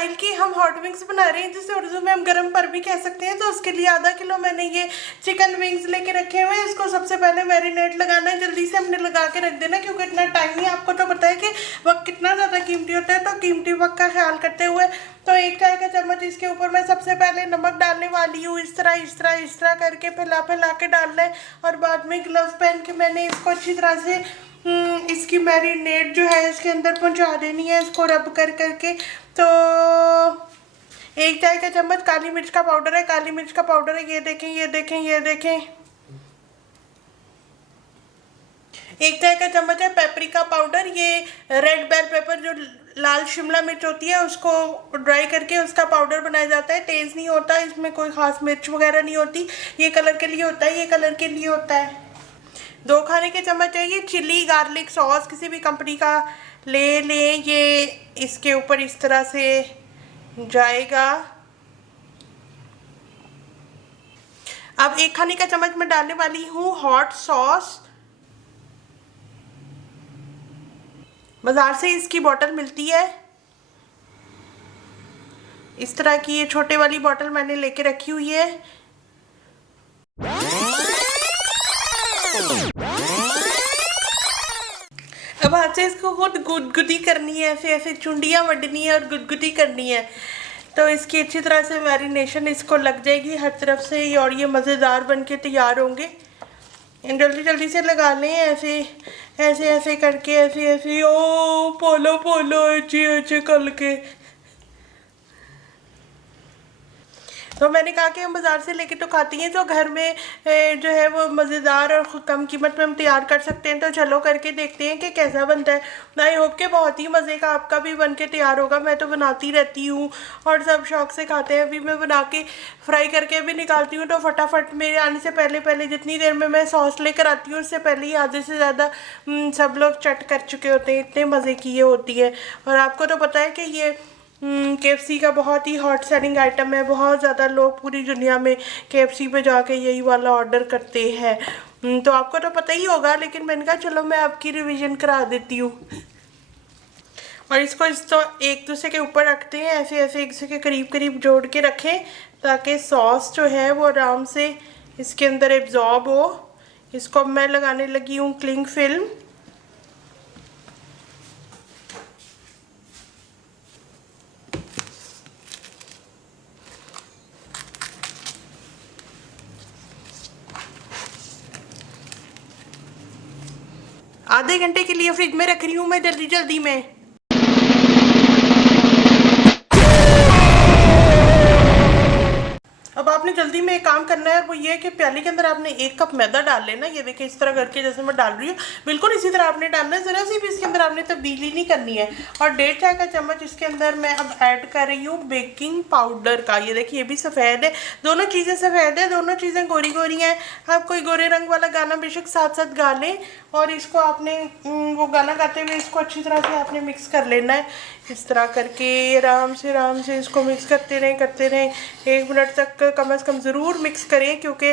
Style की हम hot wings बना रहे हैं, जिसे उर्दू में हम गरम पर भी कह सकते हैं। तो उसके लिए आधा किलो मैंने ये चिकन विंग्स लेके रखे हुए हैं। इसको सबसे पहले मैरिनेट लगाना है, जल्दी से हमने लगा के रख देना क्योंकि इतना टाइम नहीं। आपको तो पता है कि वक्त कितना ज़्यादा कीमती होता है, तो कीमती वक्त का ख्याल करते हुए तो 1 चाय का चम्मच इसके ऊपर मैं सबसे पहले नमक डालने वाली हूँ। इस तरह करके फैला के डालना है। और बाद में ग्लव्स पहन के मैंने इसको अच्छी तरह से इसकी मैरिनेट जो है इसके अंदर पहुंचा देनी है, इसको रब करके। तो 1 चाय का चम्मच काली मिर्च का पाउडर है, काली मिर्च का पाउडर है। ये देखें, ये देखें, ये देखें। 1 चाय का चम्मच है पेपरिका पाउडर। ये रेड बेल पेपर, जो लाल शिमला मिर्च होती है, उसको ड्राई करके उसका पाउडर बनाया जाता है। तेज़ नहीं होता, इसमें कोई ख़ास मिर्च वगैरह नहीं होती। ये कलर के लिए होता है, ये कलर के लिए होता है। 2 खाने के चम्मच है ये चिली गार्लिक सॉस, किसी भी कंपनी का ले लें। ये इसके ऊपर इस तरह से जाएगा। अब 1 खाने का चम्मच मैं डालने वाली हूँ हॉट सॉस। बाजार से इसकी बोतल मिलती है, इस तरह की ये छोटे वाली बोतल मैंने लेके रखी हुई है। अब हाथ से इसको खुद गुदगुदी करनी है, ऐसे ऐसे चुंडियाँ वडनी है और गुदगुदी करनी है। तो इसकी अच्छी तरह से मैरिनेशन इसको लग जाएगी हर तरफ से, और ये मज़ेदार बन के तैयार होंगे। जल्दी जल्दी से लगा लें, ऐसे ऐसे ऐसे करके, ऐसे ऐसे। ओ पोलो पोलो अच्छे अच्छे कल के। तो मैंने कहा कि हम बाज़ार से लेके तो खाती हैं, तो घर में जो है वो मज़ेदार और कम कीमत में हम तैयार कर सकते हैं। तो चलो करके देखते हैं कि कैसा बनता है। आई होप कि बहुत ही मज़े का आपका भी बन के तैयार होगा। मैं तो बनाती रहती हूँ और सब शौक से खाते हैं। अभी मैं बना के फ्राई करके भी निकालती हूँ, तो फटाफट मेरे आने से पहले जितनी देर में मैं सॉस लेकर आती हूँ उससे पहले ही आधे से ज़्यादा सब लोग चट कर चुके होते हैं। इतने मज़े की ये होती है। और आपको तो पता है कि ये KFC का बहुत ही हॉट सेलिंग आइटम है। बहुत ज़्यादा लोग पूरी दुनिया में KFC पे जाके यही वाला ऑर्डर करते हैं। तो आपको तो पता ही होगा, लेकिन मैंने कहा चलो मैं आपकी रिवीजन करा देती हूँ। और इसको एक दूसरे के ऊपर रखते हैं, ऐसे ऐसे एक दूसरे के करीब करीब जोड़ के रखें, ताकि सॉस जो है वो आराम से इसके अंदर एब्जॉर्ब हो। इसको मैं लगाने लगी हूँ क्लिंग फिल्म। आधे घंटे के लिए फ्रिज में रख रही हूँ मैं जल्दी जल्दी में। अब आपने जल्दी में एक काम करना है, वो ये है कि प्याली के अंदर आपने 1 कप मैदा डाल लेना। ये देखिए इस तरह करके, जैसे मैं डाल रही हूँ बिल्कुल इसी तरह आपने डालना है। ज़रा सी भी इसके अंदर आपने तब्दीली नहीं करनी है। और 1.5 चाय का चम्मच इसके अंदर मैं अब ऐड कर रही हूँ बेकिंग पाउडर का। ये देखिए ये भी सफ़ेद है, दोनों चीज़ें सफ़ेद है, दोनों चीज़ें गोरी गोरी हैं। आप कोई गोरे रंग वाला गाना बेशक साथ साथ गा लें, और इसको आपने वो गाना गाते हुए इसको अच्छी तरह से आपने मिक्स कर लेना है। इस तरह करके आराम से इसको मिक्स करते रहें 1 मिनट तक कम से कम ज़रूर मिक्स करें, क्योंकि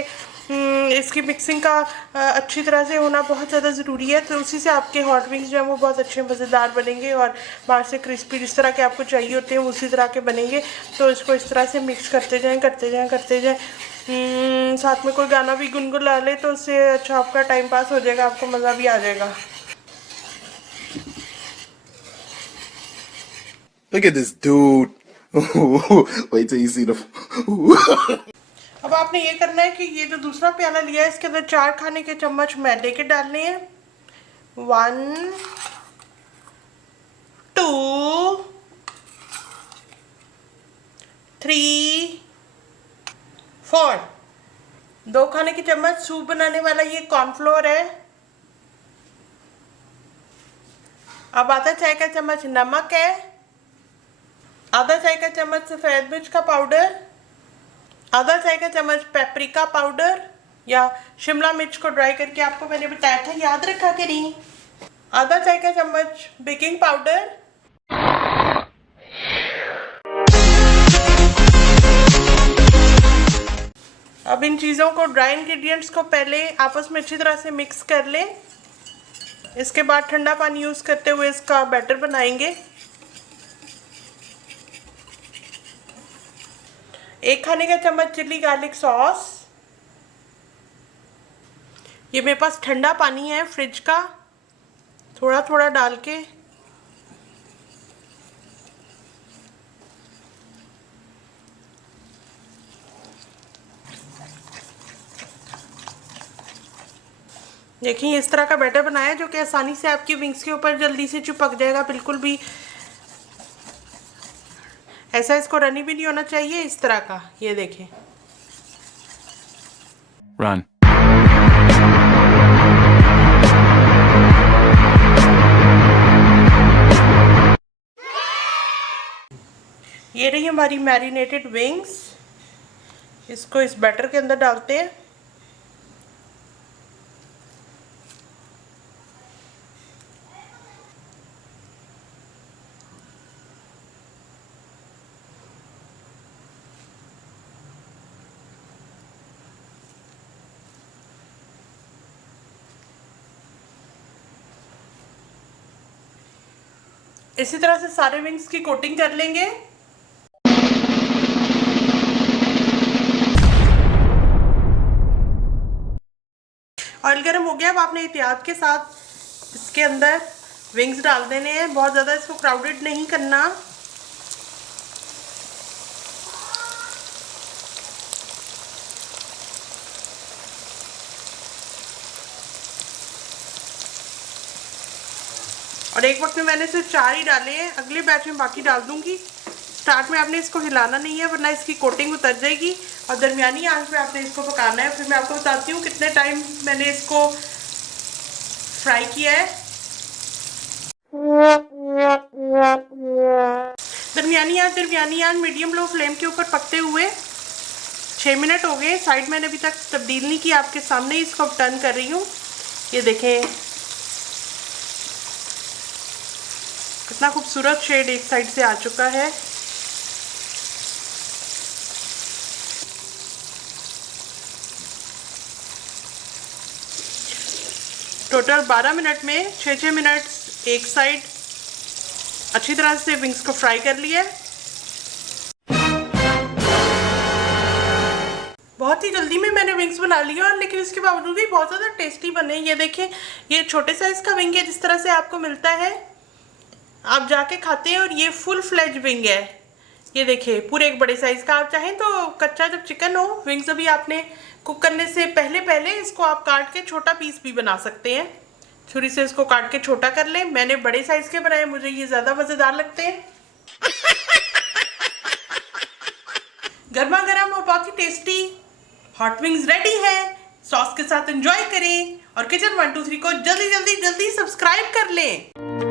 इसकी मिक्सिंग का अच्छी तरह से होना बहुत ज़्यादा ज़रूरी है। तो उसी से आपके हॉट विंग्स जो हैं वो बहुत अच्छे मज़ेदार बनेंगे और बाहर से क्रिस्पी जिस तरह के आपको चाहिए होते हैं उसी तरह के बनेंगे। तो इसको इस तरह से मिक्स करते जाएं। साथ में कोई गाना भी गुनगुना ले तो उससे अच्छा आपका टाइम पास हो जाएगा, आपको मज़ा भी आ जाएगा। Look at this dude. Wait till you see the. अब आपने ये करना है कि ये जो दूसरा प्याला लिया है इसके अंदर 4 खाने के चम्मच मैदे के डालने हैं। 1 2 3 4। 2 खाने के चम्मच सूप बनाने वाला ये कॉर्नफ्लोर है। अब आधा चाय का चम्मच नमक है, आधा चाय का चम्मच सफ़ेद मिर्च का पाउडर, आधा चाय का चम्मच पेपरिका पाउडर या शिमला मिर्च को ड्राई करके आपको मैंने बताया था, याद रखा कि नहीं। आधा चाय का चम्मच बेकिंग पाउडर। अब इन चीज़ों को, ड्राई इंग्रेडिएंट्स को पहले आपस में अच्छी तरह से मिक्स कर लें। इसके बाद ठंडा पानी यूज़ करते हुए इसका बैटर बनाएंगे। 1 खाने का चम्मच चिल्ली गार्लिक सॉस। ये मेरे पास ठंडा पानी है फ्रिज का, थोड़ा थोड़ा डाल के। देखिए इस तरह का बैटर बनाया जो कि आसानी से आपकी विंग्स के ऊपर जल्दी से चिपक जाएगा। बिल्कुल भी ऐसा इसको रनी भी नहीं होना चाहिए, इस तरह का। ये देखें, Run. ये रही हमारी मैरिनेटेड विंग्स। इसको इस बैटर के अंदर डालते हैं। इसी तरह से सारे विंग्स की कोटिंग कर लेंगे। ऑयल गर्म हो गया। अब आपने एहतियात के साथ इसके अंदर विंग्स डाल देने हैं। बहुत ज़्यादा इसको क्राउडेड नहीं करना। और एक वक्त में मैंने सिर्फ 4 ही डाले हैं, अगले बैच में बाकी डाल दूंगी। स्टार्ट में आपने इसको हिलाना नहीं है वरना इसकी कोटिंग उतर जाएगी, और दरमियानी आंच पे आपने इसको पकाना है। फिर मैं आपको बताती हूँ कितने टाइम मैंने इसको फ्राई किया है। दरमियानी आंच मीडियम लो फ्लेम के ऊपर पकते हुए 6 मिनट हो गए। साइड मैंने अभी तक तब्दील नहीं की, आपके सामने ही इसको टर्न कर रही हूँ। ये देखें कितना खूबसूरत शेड एक साइड से आ चुका है। टोटल 12 मिनट में 6 मिनट एक साइड अच्छी तरह से विंग्स को फ्राई कर लिया। बहुत ही जल्दी में मैंने विंग्स बना लिया, लेकिन इसके बावजूद भी बहुत ज़्यादा टेस्टी बने। ये देखें, ये छोटे साइज़ का विंग है जिस तरह से आपको मिलता है, आप जाके खाते हैं, और ये फुल फ्लेज विंग है। ये देखिए पूरे एक बड़े साइज़ का। आप चाहें तो कच्चा जब चिकन हो, विंग्स अभी आपने कुक करने से पहले इसको आप काट के छोटा पीस भी बना सकते हैं। छुरी से इसको काट के छोटा कर लें। मैंने बड़े साइज़ के बनाए, मुझे ये ज़्यादा मज़ेदार लगते हैं। गर्मा गर्म और बहुत ही टेस्टी हॉट विंग्स रेडी है। सॉस के साथ एंजॉय करें, और किचन 123 को जल्दी सब्सक्राइब कर लें।